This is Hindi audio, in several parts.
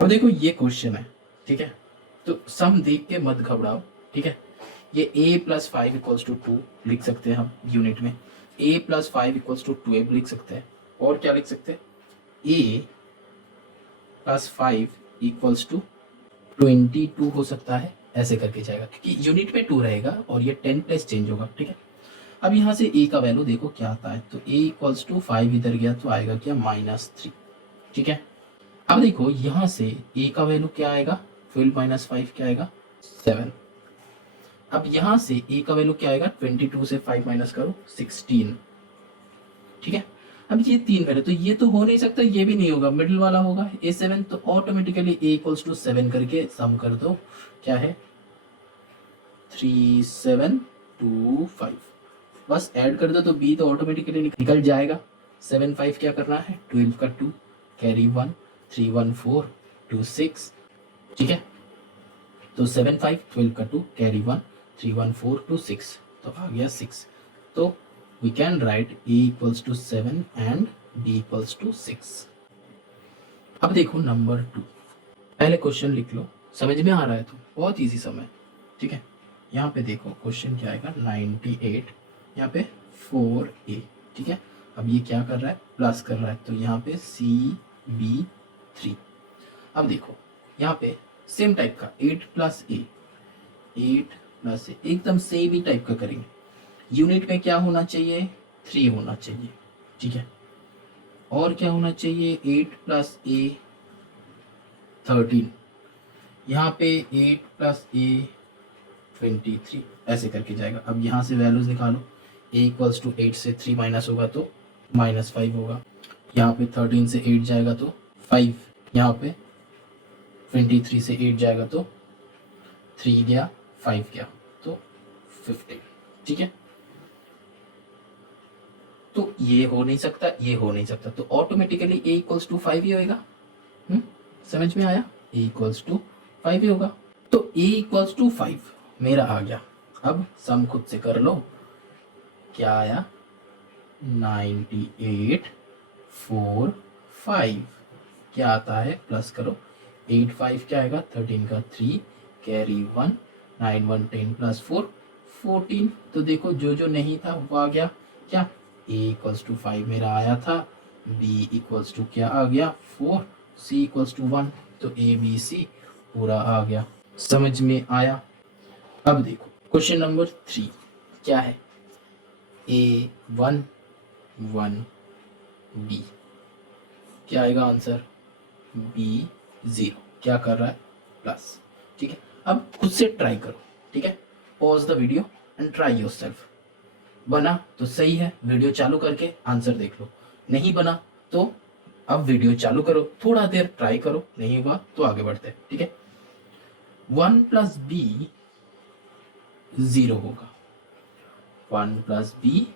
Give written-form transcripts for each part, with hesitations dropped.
अब देखो ये क्वेश्चन है, ठीक है, तो सम देख के मत घबराओ, ठीक है। ये a plus five equals to two लिख सकते हैं हम यूनिट में, a plus five equals to 12 लिख सकते हैं, और क्या लिख सकते हैं, a plus five equals to 22 हो सकता है, ऐसे करके जाएगा क्योंकि यूनिट में 2 रहेगा और ये 10 प्लस चेंज होगा, ठीक है। अब यहाँ से a का वैल्यू देखो क्या आता है, तो a इक्वल्स टू 5 इधर गया तो आएगा क्या -3, ठीक है। अब देखो यहाँ से a का वैल्यू क्या आएगा, 12 माइनस 5 क्या आएगा 7। अब यहाँ से a का वैल्यू क्या आएगा, 22 से 5 माइनस करो 16, ठीक है। अब ये 3 वैल्यू, तो ये तो हो नहीं सकता, ये भी नहीं होगा, मिडिल वाला होगा a7, तो ऑटोमेटिकली a इक्वल्स टू 7 करके सम कर दो, क्या है 3725, बस ऐड कर दो तो b तो ऑटोमेटिकली निकल जाएगा। 7 5 क्या करना है, 12 का 2 कैरी 1 3 1 4 2 6, ठीक है। तो 7 5 12 का 2 कैरी 1 3 1 4 2 6, तो आ गया 6। तो we can write a equals to 7 and b equals to 6। अब देखो नंबर 2, पहले क्वेश्चन लिख लो, समझ में आ रहा है तो बहुत इजी सम है, ठीक है। यहाँ पे देखो क्वेश्चन क्या आएगा 98, यहाँ पे 4a, ठीक है। अब ये क्या कर रहा है, प्लस कर रहा है, तो यहाँ पे CB3। अब देखो यहाँ पे सेम टाइप का 8 प्लस ए, 8 प्लस ए, एकदम सेम ही टाइप का करेंगे। यूनिट में क्या होना चाहिए, 3 होना चाहिए, ठीक है। और क्या होना चाहिए, 8 प्लस ए 13, यहाँ पे 8 प्लस ए 23, ऐसे करके जाएगा। अब यहाँ से वैल्यूज निकालो, a इक्वल्स टू 8 से 3 माइनस होगा तो -5 होगा, यहाँ पे 13 से 8 जाएगा तो 5, यहाँ पे 23 से 8 जाएगा तो 3 गया 5 गया तो 15, ठीक है। तो ये हो नहीं सकता, ये हो नहीं सकता, तो ऑटोमेटिकली a इक्वल्स टू 5 ही होएगा। समझ में आया, a इक्वल्स टू 5 ही होगा, तो a इक्वल्स टू 5 मेरा आ गया। अब सम खुद से कर लो, क्या आया 98 4 5, क्या आता है प्लस करो, 8 5 क्या आएगा 13 का 3 कैरी 1 9 1 10 प्लस 4 14, तो देखो जो जो नहीं था वो आ गया, क्या a इक्वल्स टू 5 मेरा आया था, b इक्वल्स टू क्या आ गया 4, c इक्वल्स टू 1, तो a b c पूरा आ गया। समझ में आया। अब देखो क्वेश्चन नंबर 3 क्या है, a1 1 b, क्या आएगा आंसर, b0, क्या कर रहा है प्लस, ठीक है। अब खुद से ट्राई करो, ठीक है, pause the video and try yourself. बना तो सही है, वीडियो चालू करके आंसर देख लो, नहीं बना तो अब वीडियो चालू करो, थोड़ा देर ट्राई करो, नहीं हुआ तो आगे बढ़ते हैं, ठीक है। 1 प्लस बी 0 होगा, 1 प्लस बी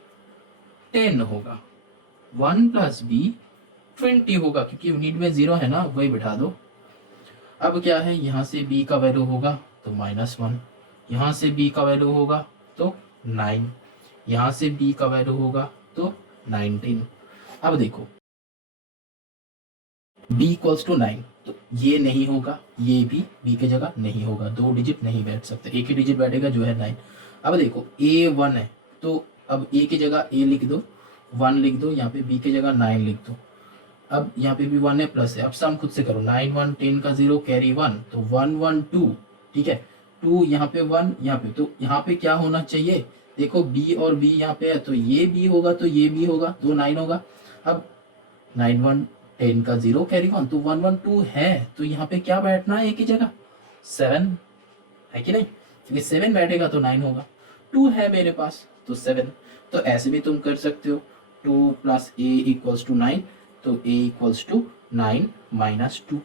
10 होगा, 1 प्लस बी 20 होगा, क्योंकि यूनिट में 0 है ना, वही बिठा दो। अब क्या है, यहाँ से b का वैल्यू होगा तो -1, यहाँ से b का वैल्यू होगा तो 9, यहाँ से b का वैल्यू होगा तो 19। अब देखो b इक्वल्स टू 9, तो ये नहीं होगा, ये भी b की जगह नहीं होगा, 2 डिजिट नहीं बैठ सकते, एक ही डिजिट बैठेगा जो है 9। अब देखो a 1 है, तो अब a की जगह a लिख दो, 1 लिख दो, यहाँ पे b की जगह 9 लिख दो। अब यहाँ पे भी 1 है प्लस है, अब सम खुद से करो, 9 1 10 का 0 कैरी 1, तो 1 1 2, ठीक है, 2 यहाँ पे 1 यहाँ पे, तो यहाँ पे क्या होना चाहिए, देखो b और b यहाँ पे है, तो ये b होगा तो ये b होगा, तो 9 होगा। अब 9 1 10 का 0 कैरी 1, तो 1 1 2 है, तो यहाँ पे क्या बैठना है एक ही जगह 7, है कि नहीं, क्योंकि 7 बैठेगा तो 9 होगा, 2 है मेरे पास तो 7। तो ऐसे भी तुम कर सकते हो, 2 प्लस a इक्वल्स टू 9, तो a equals to 9 minus 2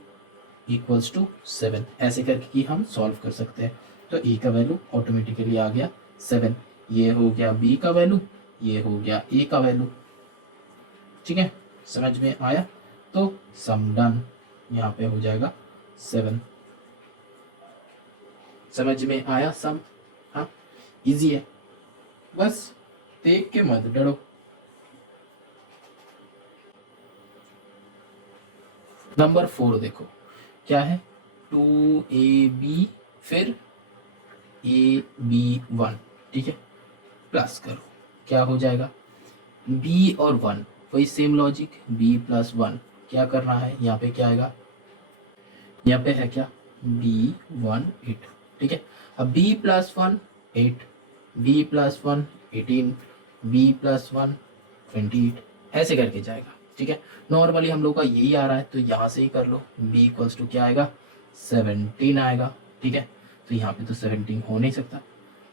equals to 7, ऐसे करके कि हम सॉल्व कर सकते हैं। तो a का वैल्यू ऑटोमेटिकली आ गया 7, ये हो गया b का वैल्यू, ये हो गया a का वैल्यू, ठीक है, समझ में आया। तो सम डन, यहाँ पे हो जाएगा 7। समझ में आया सम, हाँ इजी है, बस देख के मत डरो। नंबर 4 देखो क्या है 2ab फिर ab1, ठीक है, प्लस करो क्या हो जाएगा b और 1, वही सेम लॉजिक b प्लस 1, क्या करना है यहाँ पे क्या आएगा, यहाँ पे है क्या b1 8, ठीक है। अब b plus 1 8, b plus 1 18, b plus 1 28, ऐसे करके जाएगा, ठीक है। नॉर्मली हम लोग का यही आ रहा है तो यहाँ से ही कर लो, b इक्वल्स टू क्या आएगा 17 आएगा, ठीक है। तो यहाँ पे तो 17 हो नहीं सकता,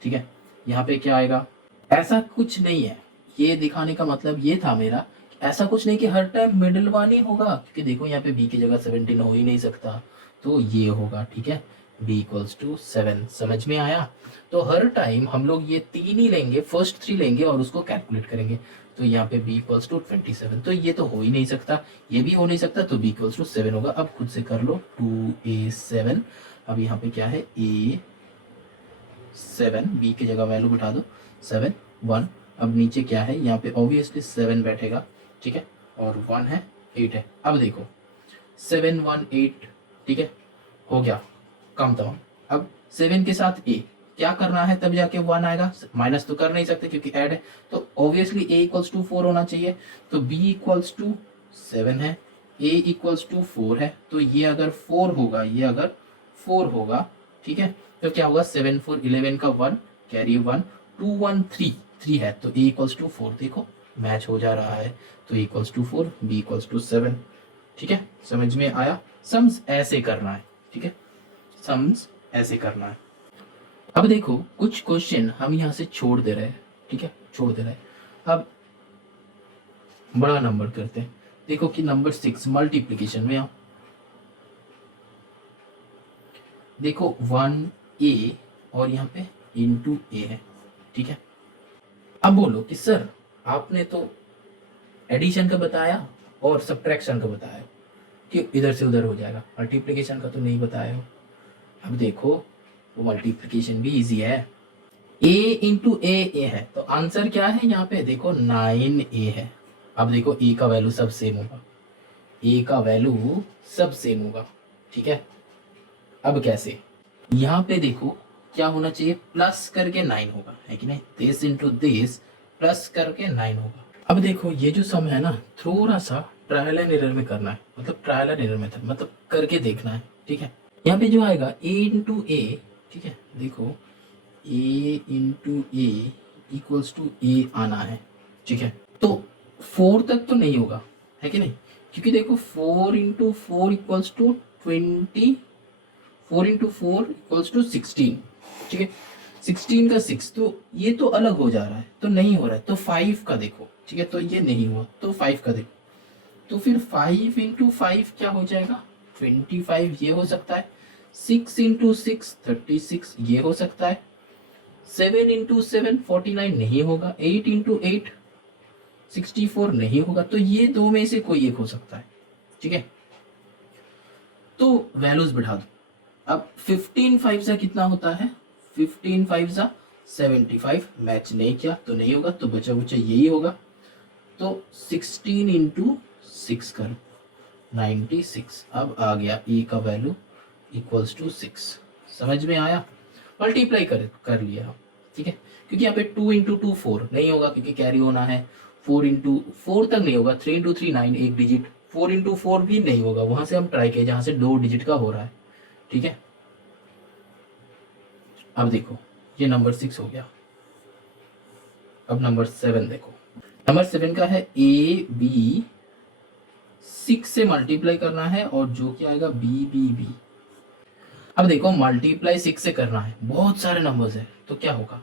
ठीक है। यहाँ पे क्या आएगा, ऐसा कुछ नहीं है, ये दिखाने का मतलब ये था मेरा, ऐसा कुछ नहीं कि हर टाइम मिडिल वन ही होगा, क्योंकि देखो यहाँ पे b की जगह 17 हो ही नहीं सकता, तो ये होगा, ठीक है। b इक्वल्स टू 7, समझ में आया। तो हर टाइम हम लोग ये तीन ही लेंगे, फर्स्ट 3 लेंगे और उसको कैलकुलेट करेंगे। तो यहाँ पे b इक्वल्स टू 27, तो ये तो हो ही नहीं सकता, ये भी हो नहीं सकता, तो b इक्वल्स टू 7 होगा। अब खुद से कर लो 2a7, अब यहाँ पे क्या है a7, b की जगह वैल्यू बिठा दो 7 1, अब नीचे क्या है यहाँ पे ऑब्वियसली 7 बैठेगा, ठीक है, और 1 है 8 है। अब देखो 7 1 8, ठीक है, हो गया कम तमाम। अब 7 के साथ a क्या करना है तब जाके 1 आएगा, माइनस तो कर नहीं सकते क्योंकि ऐड है, तो ऑब्वियसली a इक्वल्स टू 4 होना चाहिए, तो b इक्वल्स टू 7 है, a इक्वल्स टू 4 है, तो ये अगर 4 होगा, ये अगर 4 होगा, ठीक है, तो क्या होगा 7 4 11 का 1 कैरी 1 2 1 3 है, तो a इक्वल्स टू 4, देखो मैच हो जा रहा है, तो a equals to 4 b equals to 7, ठीक है, समझ में आया। सम्स ऐसे करना है, ठीक है, सम्स ऐसे करना है। अब देखो कुछ क्वेश्चन हम यहाँ से छोड़ दे रहे हैं, ठीक है, छोड़ दे रहे हैं। अब बड़ा नंबर करते हैं, देखो कि नंबर 6 मल्टीप्लिकेशन में आओ, देखो 1a और यहाँ पे इंटू a है, ठीक है। अब बोलो कि सर आपने तो एडिशन का बताया और सब्ट्रैक्शन का बताया कि इधर से उधर हो जाएगा, मल्टीप्लिकेशन का तो नहीं बताया हो। अब देखो वो मल्टीप्लिकेशन भी इजी है, a इंटू ए है, तो आंसर क्या है यहाँ पे देखो 9a है। अब देखो a का वैल्यू सब सेम होगा, a का वैल्यू सब सेम होगा, ठीक है। अब कैसे, यहाँ पे देखो क्या होना चाहिए, प्लस करके 9 होगा, है कि नहीं, दिस इंटू दिस प्लस करके 9 होगा। अब देखो ये जो सम है ना, थोड़ा सा ट्रायल एंड एरर में करना है, मतलब ट्रायल एंड एरर मेथड, मतलब करके देखना है, ठीक है। यहाँ पे जो आएगा a इंटू ए, ठीक है, देखो a into a equals to a आना है, ठीक है। तो 4 तक तो नहीं होगा, है कि नहीं, क्योंकि देखो 4 into 4 equals to 20, 4 into 4 equals to 16, ठीक है, 16 का 6, तो ये तो अलग हो जा रहा है, तो नहीं हो रहा है, तो 5 का देखो, ठीक है, तो ये नहीं हुआ, तो 5 का देखो, तो फिर 5 इंटू 5 क्या हो जाएगा 25, ये हो सकता है, 6 इंटू 6 36, ये हो सकता है, 7 इंटू 7 49 नहीं होगा, 8 इंटू 8 64 नहीं होगा, तो ये दो में से कोई एक हो सकता है, ठीक है। तो वैल्यूज बिठा दो, अब 15 5 से कितना होता है, 15 5 से 75, मैच नहीं किया तो नहीं होगा, तो बचा बचा यही होगा, तो 16 इंटू 6 करो 96, अब आ गया e का वैल्यू इक्वल्स टू 6, समझ में आया, मल्टीप्लाई कर लिया, ठीक है, क्योंकि यहाँ पे 2 इंटू 2 4 नहीं होगा क्योंकि कैरी होना है, 4 इंटू 4 तक नहीं होगा, 3 इंटू 3 9 एक डिजिट, 4 इंटू 4 भी नहीं होगा, वहां से हम ट्राई किए जहां से 2 डिजिट का हो रहा है, ठीक है। अब देखो ये नंबर 6 हो गया, अब नंबर 7 देखो, नंबर 7 का है ए बी 6 से मल्टीप्लाई करना है और जो क्या आएगा बी बी बी। अब देखो मल्टीप्लाई 6 से करना है, बहुत सारे नंबर्स है, तो क्या होगा,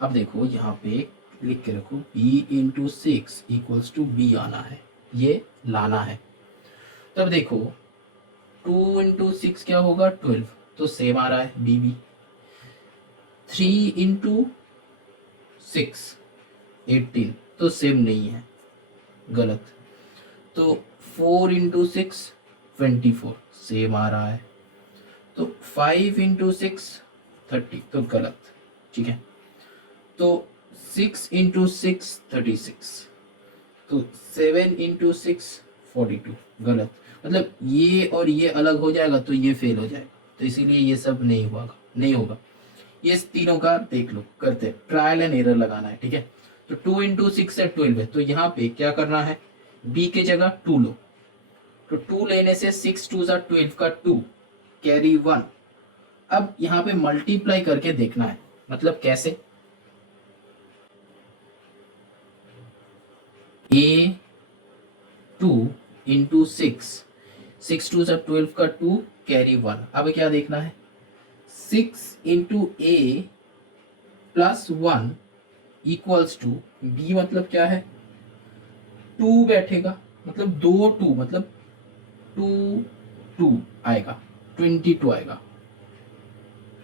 अब देखो यहाँ पे लिख के रखो b into 6 equals to b आना है, ये लाना है। तब देखो 2 इंटू 6 क्या होगा 12, तो सेम आ रहा है बी बी। 3 इंटू 6 18, तो सेम नहीं है, गलत। तो 4 इंटू 6 24, सेम आ रहा है। तो 5 इंटू 6 30, तो गलत, ठीक है। तो 6 इंटू 6 36, तो 7 इंटू 6 42, गलत। मतलब ये और ये अलग हो जाएगा तो ये फेल हो जाएगा, तो इसीलिए ये सब नहीं होगा। ये तीनों का देख लो, करते ट्रायल एंड एरर लगाना है, ठीक है। तो 2 इंटू 6 है 12 है, तो यहाँ पे क्या करना है, बी के जगह 2 लो, तो 2 लेने से 6 2 12 का 2 कैरी 1। अब यहाँ पे मल्टीप्लाई करके देखना है, मतलब कैसे, A2 इंटू 6 2 12 का 2 कैरी 1। अब क्या देखना है, 6 into A plus 1 equals to B, मतलब क्या है 2 बैठेगा, मतलब 2 2 मतलब 2 2 आएगा, 22 आएगा।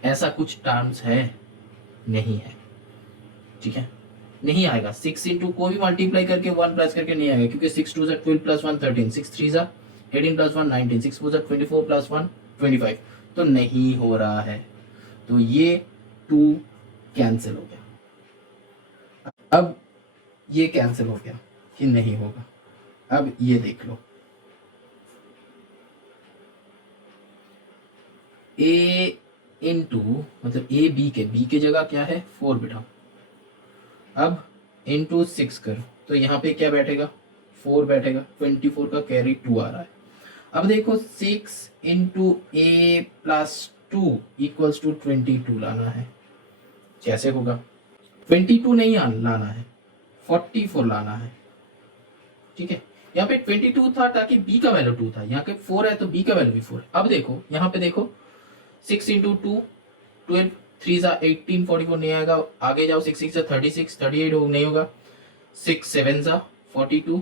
ऐसा कुछ टर्म्स है नहीं है, ठीक है, नहीं आएगा। 6 इंटू को भी मल्टीप्लाई करके 1 प्लस करके नहीं आएगा, क्योंकि 6 2 12 प्लस 1 13, 6 3 18 प्लस 1 19, 6 4 24 प्लस 1 25, तो नहीं हो रहा है। तो ये 2 कैंसिल हो गया। अब ये कैंसिल हो गया कि नहीं होगा। अब ये देख लो, A इंटू मतलब बी के जगह क्या है 4 बिठाओ, अब इंटू 6 करो, तो यहाँ पे क्या बैठेगा 4 बैठेगा, 24 का कैरी 2 आ रहा है। अब देखो 6 into a plus 2 equals to 22 लाना है, कैसे होगा, 22 नहीं लाना है, 44 लाना है, ठीक है। यहाँ पे 22 था ताकि b का वैल्यू 2 था, यहाँ पे 4 है तो b का वैल्यू भी 4 है। अब देखो यहाँ पे देखो 6 इंटू 2 12, 3 18 44 नहीं आएगा, आगे जाओ 6 6 36 38 नहीं होगा, 6 7 42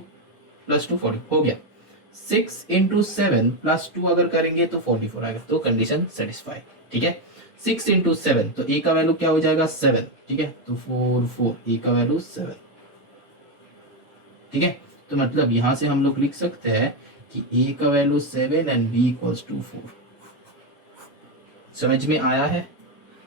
प्लस 2 40 हो गया। 6 इंटू 7 प्लस 2 अगर करेंगे तो 44 आएगा, तो कंडीशन सेटिस्फाई, ठीक है। 6 इंटू 7 तो a का वैल्यू क्या हो जाएगा 7, ठीक है, तो 4 4 a का वैल्यू 7, ठीक है। तो मतलब यहां से हम लोग लिख सकते हैं कि a का value 7 and b equals to 4। समझ में आया है?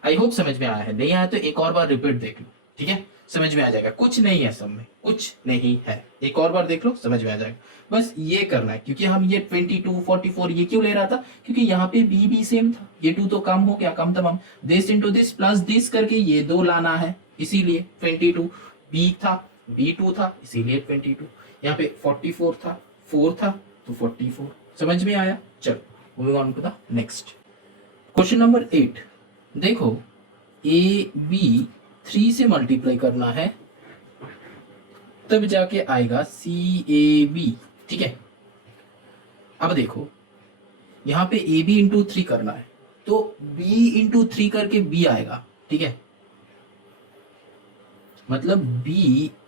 आई होप समझ में आया है, नहीं आया तो एक और बार रिपीट देख लो, ठीक है, समझ में आ जाएगा। कुछ नहीं है, सब में कुछ नहीं है, एक और बार देख लो समझ में आ जाएगा। बस ये करना है, क्योंकि हम ये 22 44 ये क्यों ले रहा था, क्योंकि यहाँ पे बी भी सेम था, ये 2 तो कम हो गया, कम तमाम, this into this plus this करके ये 2 लाना है, इसीलिए 22, बी था B2 था इसीलिए 22, यहाँ पे 44 था 4 था तो 44। समझ में आया? चलो moving on to the next question number 8। देखो ए बी 3 से मल्टीप्लाई करना है तब जाके आएगा CAB, ठीक है। अब देखो यहाँ पे AB इंटू 3 करना है तो B इंटू 3 करके B आएगा, ठीक है, मतलब B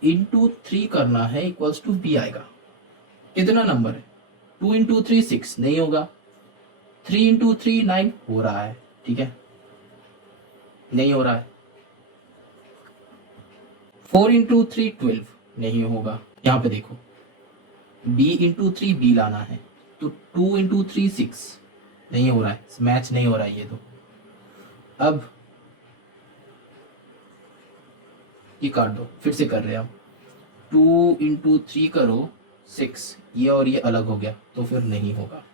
इंटू 3 करना है इक्वल्स टू B आएगा। कितना नंबर है 2 इंटू 3 6 नहीं होगा, 3 इंटू 3 9 हो रहा है, ठीक है, नहीं हो रहा है, 4 इंटू 3 12 नहीं होगा। यहाँ पे देखो B इंटू 3 B लाना है तो 2 इंटू 3 6 नहीं हो रहा है, मैच नहीं हो रहा है ये तो। अब ये काट दो, फिर से कर रहे हैं हम, 2 इंटू 3 करो 6, ये और ये अलग हो गया तो फिर नहीं होगा,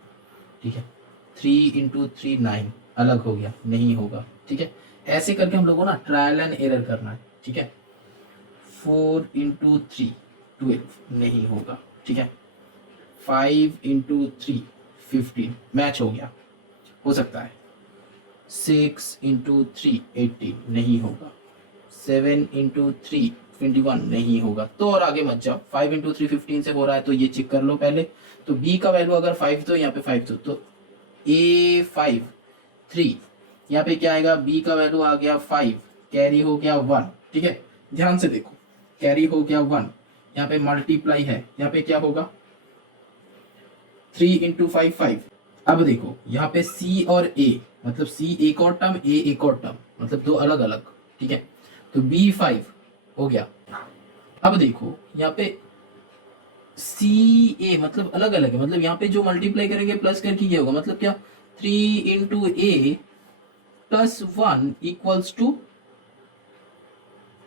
ठीक है। 3 इंटू 3 9 अलग हो गया, नहीं होगा, ठीक है। ऐसे करके हम लोगों को ना ट्रायल एंड एरर करना है, ठीक है। 4 इंटू 3 12 नहीं होगा, ठीक है। 5 इंटू 3 15 मैच हो गया, हो सकता है। 6 इंटू 3 18 नहीं होगा, 7 इंटू 3 21 नहीं होगा, तो और आगे मत जाओ। 5 इंटू 3 15 से हो रहा है तो ये चेक कर लो पहले, तो B का वैल्यू अगर 5 तो यहाँ पे 5 तो A5 3, यहाँ पे क्या आएगा, B का वैल्यू आ गया 5, कैरी हो गया 1, ठीक है, ध्यान से देखो, कैरी हो गया 1, यहाँ पे मल्टीप्लाई है, यहाँ पे क्या होगा 3 इंटू 5 5। अब देखो यहाँ पे C और A, मतलब C एक और टर्म A एक और टर्म, मतलब दो अलग अलग, ठीक है, तो B5 हो गया। अब देखो यहाँ पे CA मतलब अलग अलग है, मतलब यहाँ पे जो मल्टीप्लाई करेंगे प्लस करके ये होगा, मतलब क्या 3 into A plus 1 equals to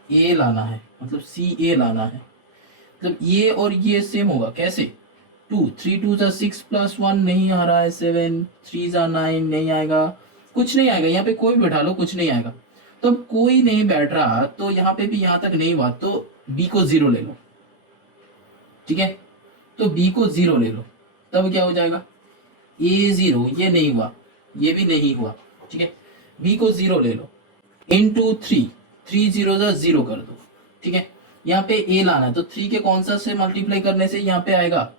A लाना है, मतलब CA लाना है, मतलब ये और ये सेम होगा, कैसे टू, थ्री टू जा 6 प्लस 1 नहीं आ रहा है 7, 3 जा 9 नहीं आएगा, कुछ नहीं आएगा। यहाँ पे कोई बैठा लो, कुछ नहीं आएगा। तो अब कोई नहीं बैठ रहा, तो यहाँ पे भी यहाँ तक नहीं हुआ, तो बी को 0 ले लो। ठीक है, तो बी को 0 ले लो, तब क्या हो जाएगा, ए 0, ये नहीं हुआ, ये भी नहीं हुआ। ठीक है, बी को 0 ले लो, इंटू 3, 3 0 जा 0 कर दो। ठीक है, यहाँ पे ए लाना है, तो 3 के कौन सा से मल्टीप्लाई करने से यहाँ पे आएगा।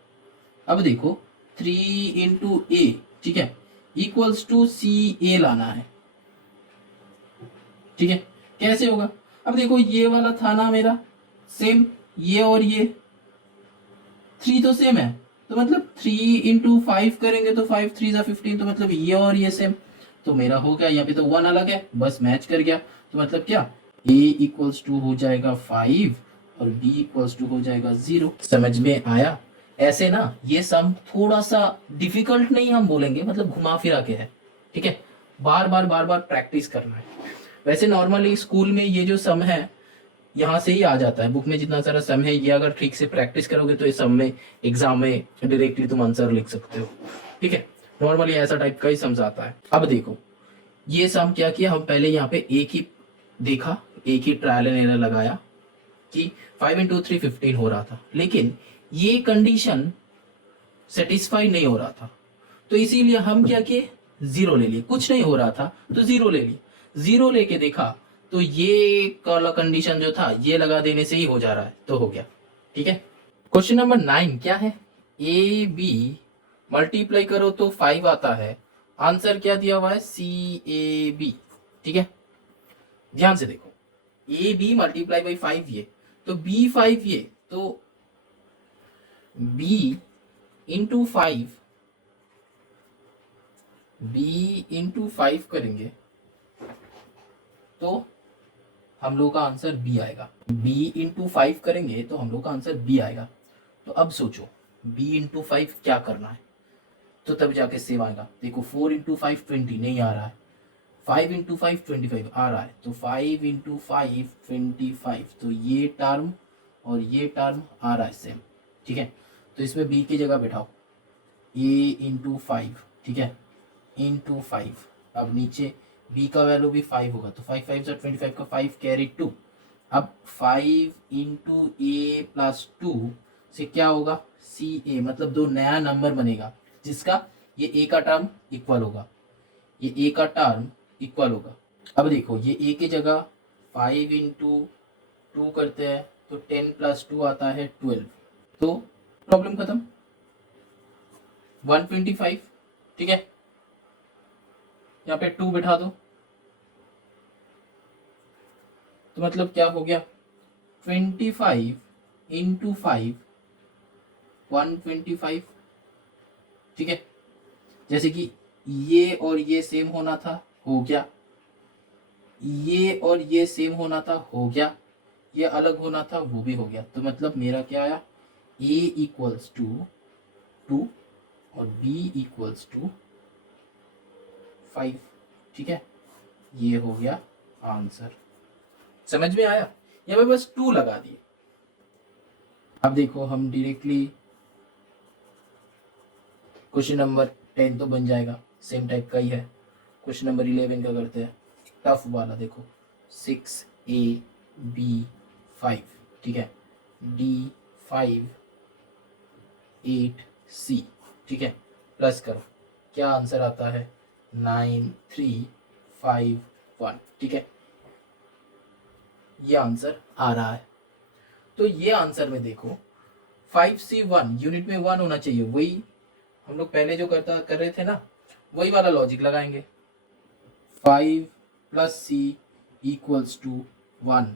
अब देखो 3 इंटू ए, ठीक है, इक्वल्स टू सी ए लाना है। ठीक है, कैसे होगा, अब देखो ये वाला था ना मेरा सेम, ये और ये 3 तो सेम है, तो मतलब 3 इंटू 5 करेंगे तो 5 3 जा 15, तो मतलब ये और ये सेम, तो मेरा हो गया। यहाँ पे तो 1 अलग है, बस मैच कर गया। तो मतलब क्या, a इक्वल्स टू हो जाएगा 5 और b इक्वल्स टू हो जाएगा 0। समझ में आया। ऐसे ना ये सम थोड़ा सा डिफिकल्ट नहीं हम बोलेंगे, मतलब घुमा फिरा के है। ठीक है, बार बार प्रैक्टिस करना है। वैसे नॉर्मली स्कूल में ये जो सम है यहाँ से ही आ जाता है, बुक में जितना सारा सम है ये अगर ठीक से प्रैक्टिस करोगे तो इस सम में एग्जाम में डायरेक्टली तुम आंसर लिख सकते हो। ठीक है, नॉर्मली ऐसा टाइप का ही समझाता है। अब देखो ये सम क्या किया, हम पहले यहाँ पे एक ही देखा, एक ही ट्रायल एंड एरर लगाया कि 5 इंटू 3 15 हो रहा था, लेकिन ये कंडीशन सेटिस्फाई नहीं हो रहा था, तो इसीलिए हम क्या किए, 0 ले लिए। कुछ नहीं हो रहा था तो 0 ले लिए, 0 लेके देखा तो ये वाला कंडीशन जो था ये लगा देने से ही हो जा रहा है, तो हो गया। ठीक है, क्वेश्चन नंबर 9 क्या है, ए बी मल्टीप्लाई करो तो 5 आता है, आंसर क्या दिया हुआ है, सी ए बी। ठीक है, ध्यान से देखो, ए बी मल्टीप्लाई बाई 5 ये, तो बी 5 ये, तो बी इंटू 5, बी इंटू 5 करेंगे तो हम लोग का आंसर बी आएगा। b इंटू 5 करेंगे तो हम लोग का आंसर b आएगा। तो अब सोचो b इंटू 5 क्या करना है, तो तब जाके सेम आएगा। देखो 4 इंटू 5 20 नहीं आ रहा है, 5 इंटू 5 25 आ रहा है, तो 5 इंटू 5 25, तो ये टर्म और ये टर्म आ रहा है सेम। ठीक है, तो इसमें b की जगह बैठाओ a इंटू 5, ठीक है, इंटू 5। अब नीचे b का वैल्यू भी 5 होगा, तो 5 5 25 का 5 कैरी 2। अब 5 इंटू ए प्लस 2 से क्या होगा, सी ए, मतलब दो नया नंबर बनेगा जिसका ये a का टर्म इक्वल होगा, ये a का टर्म इक्वल होगा। अब देखो ये a की जगह 5 इंटू 2 करते हैं तो 10 प्लस 2 आता है 12, तो प्रॉब्लम खत्म, 125। ठीक है, यहाँ पे 2 बिठा दो, तो मतलब क्या हो गया, 25 इंटू 5 125। ठीक है, जैसे कि ये और ये सेम होना था, हो गया, ये और ये सेम होना था, हो गया, ये अलग होना था, वो भी हो गया। तो मतलब मेरा क्या आया, a इक्वल्स टू 2 और b इक्वल्स टू 5। ठीक है, ये हो गया आंसर। समझ में आया, यहाँ पे बस 2 लगा दिए। अब देखो हम डायरेक्टली क्वेश्चन नंबर 10 तो बन जाएगा, सेम टाइप का ही है। क्वेश्चन नंबर 11 का करते हैं, टफ वाला। देखो 6a b 5, ठीक है, d 5 8 c, ठीक है, प्लस करो, क्या आंसर आता है, 9 3 5 1। ठीक है, ये आंसर आ रहा है। तो ये आंसर में देखो 5c1 यूनिट में 1 होना चाहिए, वही हम लोग पहले जो कर रहे थे ना, वही वाला लॉजिक लगाएंगे। 5 plus c equals to 1,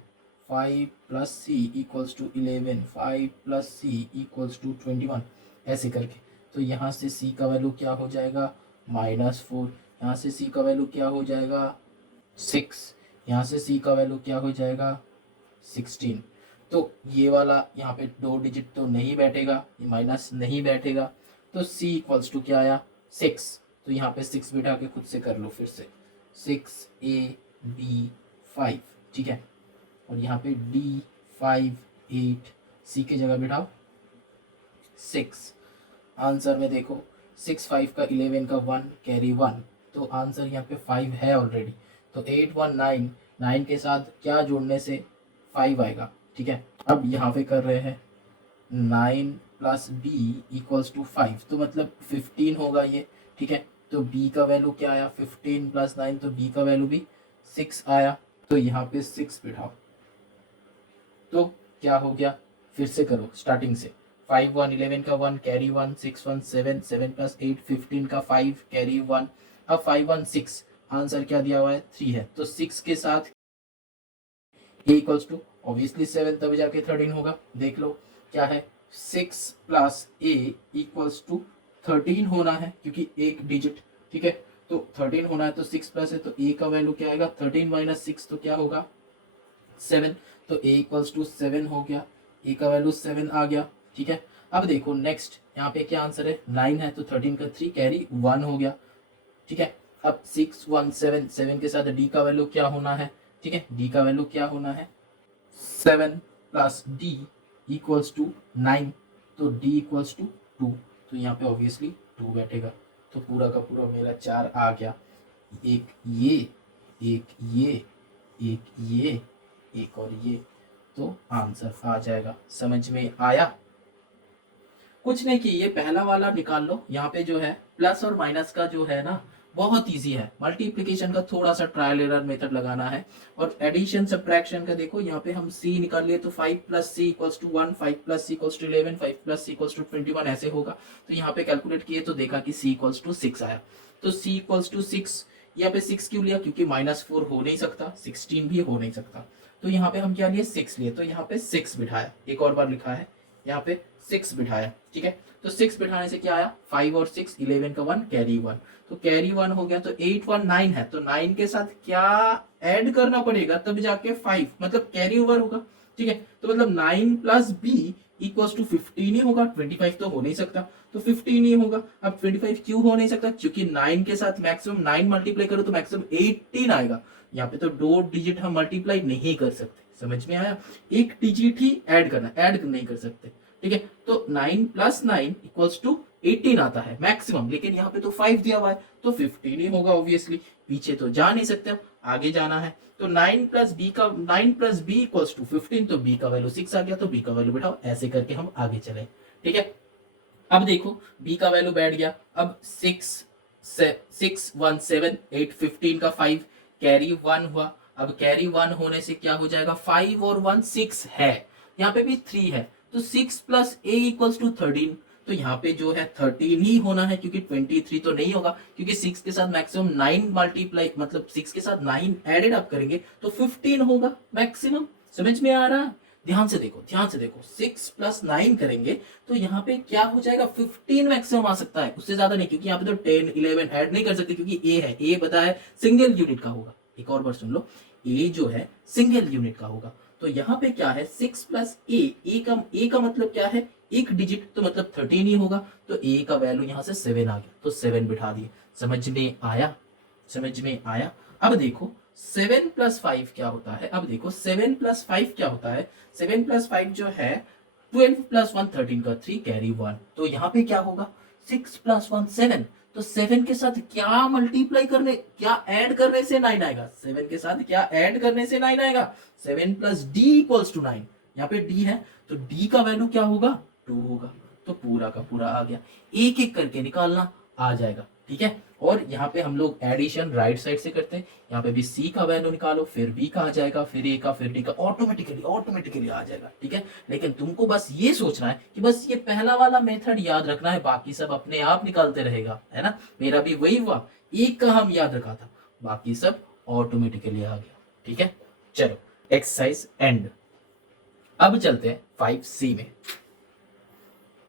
5 plus c equals to 11, 5 plus c equals to 21, ऐसे करके। तो यहाँ से सी का वैल्यू क्या हो जाएगा, -4, यहाँ से सी का वैल्यू क्या हो जाएगा, 6, यहाँ से सी का वैल्यू क्या हो जाएगा, 16। तो ये वाला यहाँ पे 2 डिजिट तो नहीं बैठेगा, ये माइनस नहीं बैठेगा, तो c इक्वल्स टू क्या आया, 6। तो यहाँ पे 6 बिठा के खुद से कर लो फिर से, 6a b 5, ठीक है, और यहाँ पे d 5 8, c की जगह बिठाओ 6, आंसर में देखो 6 5 का 11 का 1 कैरी 1, तो आंसर यहाँ पे 5 है ऑलरेडी। तो 8 1 9, 9 के साथ क्या जोड़ने से 5 आएगा, ठीक है। अब यहाँ पे कर रहे हैं 9 प्लस बी इक्वल्स टू 5, तो मतलब 15 होगा ये, ठीक है। तो b का वैल्यू क्या आया 15 प्लस 9, तो b का वैल्यू भी 6 आया। तो यहाँ पे 6 बिठाओ, तो क्या हो गया, फिर से करो स्टार्टिंग से। 5 1 11 का 1 कैरी 1, 6 1 7, 7 प्लस 8 15 का 5 कैरी 1। अब 5 1 6, आंसर क्या दिया हुआ है 3 है, तो 6 के साथ a इक्वल्स टू ऑब्वियसली 7, तभी जाके 13 होगा। देख लो क्या है 6 प्लस a इक्वल्स टू 13 होना है, क्योंकि एक डिजिट, ठीक है। तो 13 होना है, तो 6 प्लस है, तो a का वैल्यू क्या आएगा 13 माइनस 6, तो क्या होगा 7। तो a इक्वल्स टू 7 हो गया, a का वैल्यू 7 आ गया, ठीक है। अब देखो नेक्स्ट यहाँ पे क्या आंसर है 9 है, तो 13 का 3 कैरी 1 हो गया, ठीक है। अब 6 1 7, 7 के साथ d का वैल्यू क्या होना है, ठीक है। d का वैल्यू क्या होना है 7 प्लस d इक्वल्स टू 9, तो d इक्वल्स टू 2, तो यहाँ पे ऑब्वियसली 2 बैठेगा। तो पूरा का पूरा मेरा 4 आ गया, एक ये, एक ये, एक ये, एक और ये, तो आंसर आ जाएगा। समझ में आया? कुछ नहीं कि ये पहला वाला निकाल लो। यहाँ पे जो है प्लस और माइनस का जो है ना बहुत इजी है। मल्टीप्लिकेशन का थोड़ा सा ट्रायल एरर मेथड लगाना है, और एडिशन सब्ट्रैक्शन का देखो यहाँ पे हम c निकाल लिए, तो 5 plus c equals to 1, 5 plus c equals to 11, 5 plus c equals to 21 ऐसे होगा। तो यहाँ पे कैलकुलेट किए तो देखा कि c इक्वल्स टू 6 आया। तो c इक्वल्स टू 6, यहाँ पे 6 क्यों लिया, क्योंकि -4 हो नहीं सकता, 16 भी हो नहीं सकता। तो यहाँ पे हम क्या लिए 6 लिए, तो यहाँ पे 6 बिठाया, एक और बार लिखा है यहाँ पे 6 बिठाया, ठीक है। तो 6 बिठाने से क्या आया 5 और 6 11 का 1 कैरी 1, तो कैरी 1 हो गया। तो 8 1 9 है, तो 9 के साथ क्या ऐड करना पड़ेगा तब जाके 5, मतलब कैरी ओवर होगा, ठीक है। तो मतलब 9 प्लस बी इक्वल्स टू 15 ही होगा, 25 तो हो नहीं सकता, तो 15 ही होगा। अब 25 क्यों हो नहीं सकता, क्योंकि 9 के साथ मैक्सिमम 9 मल्टीप्लाई करो तो मैक्सिमम 18 आएगा। यहाँ पे तो 2 डिजिट हम मल्टीप्लाई नहीं कर सकते, समझ में आया? एक डिजिट ही ऐड करना, ऐड नहीं कर सकते, ठीक है। तो 9 प्लस 9 इक्वल्स टू 18 आता है मैक्सिमम, लेकिन यहाँ पे तो 5 दिया हुआ है, तो 15 ही होगा ऑब्वियसली। पीछे तो जा नहीं सकते, आगे जाना है। तो 9 प्लस बी इक्वल्स टू 15, तो b का वैल्यू 6 आ गया, तो b का वैल्यू बैठाओ। ऐसे करके हम आगे चले, ठीक है। अब देखो b का वैल्यू बैठ गया। अब 6 1 7 8 15 का 5 कैरी 1 हुआ। अब कैरी 1 होने से क्या हो जाएगा 5 और 1 6 है, यहाँ पे भी 3 है, तो 6 प्लस a इक्वल्स टू 13, तो यहाँ पे जो है 13 ही होना है, क्योंकि 23 तो नहीं होगा, क्योंकि 6 के साथ मैक्सिमम 9 मल्टीप्लाई, मतलब 6 के साथ 9 एडेड अप करेंगे तो 15 होगा मैक्सिमम। समझ में आ रहा है? ध्यान से देखो, ध्यान से देखो, 6 प्लस 9 करेंगे तो यहाँ पे क्या हो जाएगा 15 मैक्सिमम आ सकता है, उससे ज्यादा नहीं, क्योंकि यहाँ पे तो 10 11 ऐड नहीं कर सकते, क्योंकि a है, a पता है सिंगल यूनिट का होगा। एक और बार सुन लो, a जो है सिंगल यूनिट का होगा। तो यहाँ पे क्या है 6 प्लस a का मतलब क्या है एक डिजिट, तो मतलब 13 ही होगा। तो a का वैल्यू यहाँ से 7 आ गया, तो 7 बिठा दिए। समझ में आया? समझ में आया? अब देखो 7 प्लस 5 क्या होता है, अब देखो 7 प्लस 5 क्या होता है। 7 प्लस 5 जो है 12 प्लस 1 13 का 3 कैरी 1, तो यहाँ पे क्या होगा 6 प्लस 1 7, तो 7 के साथ क्या मल्टीप्लाई करने, क्या ऐड करने से 9 आएगा, 7 के साथ क्या ऐड करने से 9 आएगा, 7 प्लस डी इक्वल्स टू 9। यहाँ पे डी है, तो डी का वैल्यू क्या होगा 2 होगा, तो पूरा का पूरा आ गया। एक एक करके निकालना आ जाएगा, ठीक है। और यहाँ पे हम लोग एडिशन राइट साइड से करते हैं, यहाँ पे भी सी का वैल्यू निकालो, फिर बी का आ जाएगा, फिर ए का, फिर डी का, ऑटोमेटिकली आ जाएगा, ठीक है। लेकिन तुमको बस ये सोचना है कि बस ये पहला वाला मेथड याद रखना है, बाकी सब अपने आप निकालते रहेगा, है ना। मेरा भी वही हुआ, एक का हम याद रखा था, बाकी सब ऑटोमेटिकली आ गया, ठीक है। चलो एक्सरसाइज एंड। अब चलते हैं 5C में।